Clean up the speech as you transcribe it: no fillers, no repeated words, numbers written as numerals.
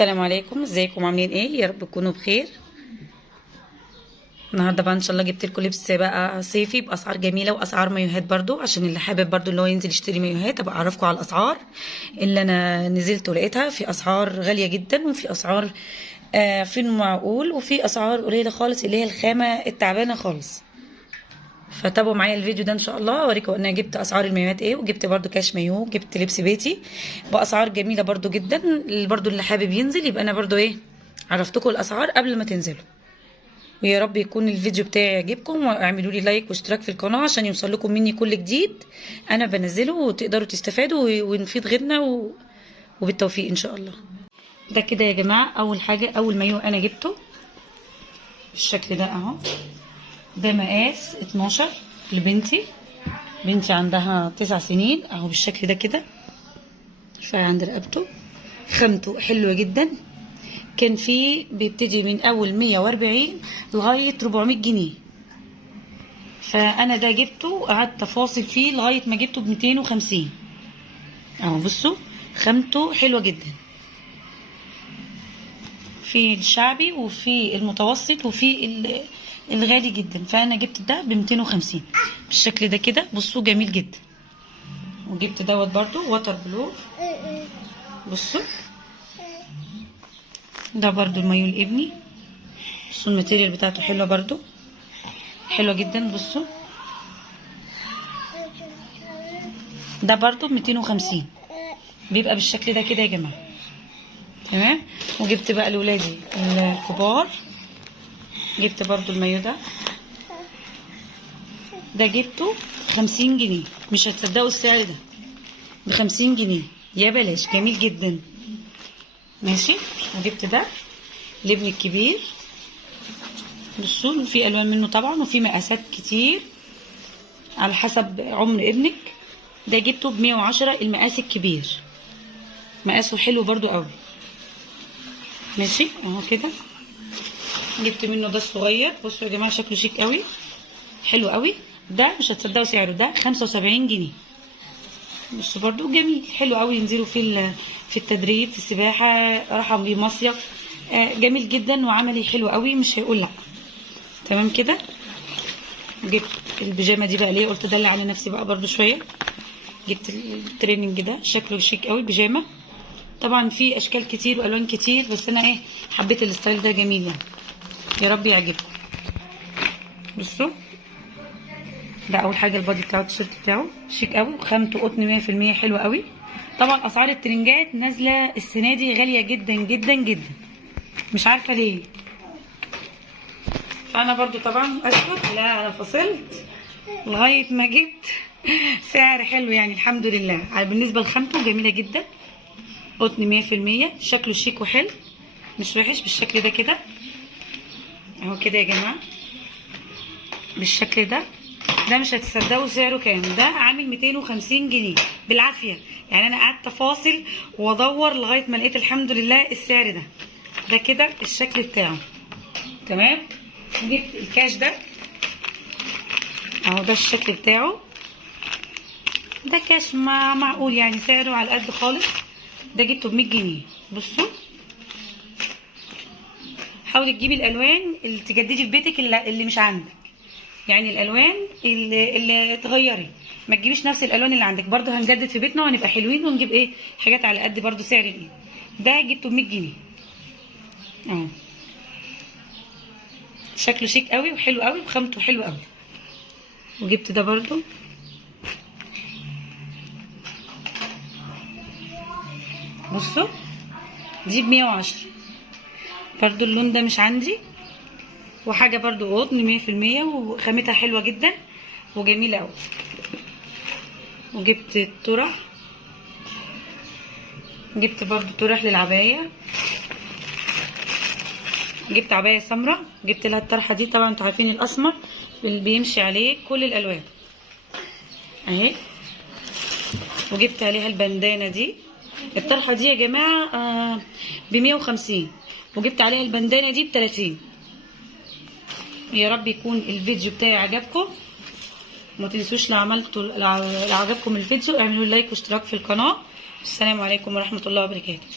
السلام عليكم، ازيكم عاملين ايه؟ يا رب تكونوا بخير. النهارده بقى ان شاء الله جبت لكم لبس بقى صيفي باسعار جميله واسعار مايوهات برضو، عشان اللي حابب برضو اللي هو ينزل يشتري مايوهات ابقى اعرفكم على الاسعار اللي انا نزلت ولقيتها. في اسعار غاليه جدا وفي اسعار في المعقول وفي اسعار قليله خالص اللي هي الخامه التعبانه خالص. فتابعوا معايا الفيديو ده ان شاء الله اوريكم انا جبت اسعار المايوهات ايه، وجبت برضو كاش مايو، جبت لبس بيتي باسعار جميله برضو جدا. برضو اللي حابب ينزل يبقى انا برضو ايه عرفتكم الاسعار قبل ما تنزلوا. ويا رب يكون الفيديو بتاعي يعجبكم، واعملوا لي لايك واشتراك في القناه عشان يوصل لكم مني كل جديد انا بنزله وتقدروا تستفادوا ونفيد غيرنا وبالتوفيق ان شاء الله. ده كده يا جماعه اول حاجه، اول مايو انا جبته بالشكل ده اهو. ده مقاس 12 لبنتي، بنتي عندها 9 سنين اهو بالشكل ده كده. فعند رقبته خامته حلوه جدا. كان فيه بيبتدي من اول 140 لغايه 400 جنيه. فانا ده جبته قعدت فاصل فيه لغايه ما جبته ب 250 اهو. بصوا خامته حلوه جدا، في الشعبي وفي المتوسط وفي الغالي جدا. فانا جبت ده ب 250 بالشكل ده كده. بصوا جميل جدا. وجبت دوت برضو واتر بلو. بصوا ده برضو المايو لابني. بصوا الماتيريال بتاعته حلوه برضو، حلوه جدا. بصوا ده برضو ب 250 بيبقى بالشكل ده كده يا جماعه. تمام. وجبت بقى لولادي الكبار، جبت برضو المايو ده جبته 50 جنيه. مش هتصدقوا السعر ده ب 50 جنيه يا بلاش، جميل جدا. ماشي. وجبت ده لابني الكبير. بصوا في الوان منه طبعا وفي مقاسات كتير على حسب عمر ابنك. ده جبته ب 110 المقاس الكبير، مقاسه حلو برضو قوي. ماشي اهو كده. جبت منه ده الصغير. بصوا يا جماعه شكله شيك قوي، حلو قوي. ده مش هتصدقوا سعره، ده 75 جنيه. بصوا برضو جميل حلو قوي. ينزلوا في التدريب في السباحه، راحه بمصيف، جميل جدا وعملي حلو قوي مش هيقول لا. تمام كده. جبت البيجامه دي بقى ليه قلت ادلع على نفسي بقى برضو شويه. جبت التريننج ده شكله شيك قوي، بيجامه طبعا في اشكال كتير والوان كتير، بس انا ايه حبيت الستايل ده جميل يعني. يا رب يعجبكم. بصوا ده اول حاجه البادي بتاعه، التيشيرت بتاعه شيك قوي وخامته قطن 100% حلوه قوي. طبعا اسعار الترنجات نازله السنه دي غاليه جدا جدا جدا، مش عارفه ليه. فانا برضو طبعا اسكت، لا انا فصلت لغايه ما جبت سعر حلو يعني الحمد لله. بالنسبه لخامته جميله جدا، قطن 100%، شكله شيك وحلو مش وحش بالشكل ده كده اهو كده يا جماعه. بالشكل ده مش هتصدقوا سعره كام. ده عامل 250 جنيه بالعافيه يعني. انا قعدت فاصل وادور لغايه ما لقيت الحمد لله السعر ده كده الشكل بتاعه. تمام. جبت الكاش ده اهو، ده الشكل بتاعه. ده كاش معقول يعني، سعره على قد خالص. ده جبته ب 100 جنيه. بصوا حاولي تجيبي الالوان اللي تجددي في بيتك اللي مش عندك، يعني الالوان اللي تغيري، ما تجيبيش نفس الالوان اللي عندك. برضو هنجدد في بيتنا وهنبقى حلوين ونجيب ايه حاجات على قد برضو سعر الايه. ده جبته ب 100 جنيه اهو. شكله شيك قوي وحلو قوي وخامته حلوه قوي. وجبت ده برضو بصوا دي ب 110 برضو. اللون ده مش عندي، وحاجه برضو قطن 100% وخامتها حلوه جدا وجميله قوي. وجبت الطرح، جبت برضو طرح للعبايه. جبت عبايه سمراء، جبت لها الطرحه دي. طبعا انتوا عارفين الاسمر اللي بيمشي عليه كل الالوان اهي. وجبت عليها البندانه دي. الطرحه دي يا جماعه ب 150 وجبت عليها البندانه دي ب 30. يا رب يكون الفيديو بتاعي عجبكم. ما تنسوش لو عجبكم الفيديو اعملوا لايك واشتراك في القناه. السلام عليكم ورحمه الله وبركاته.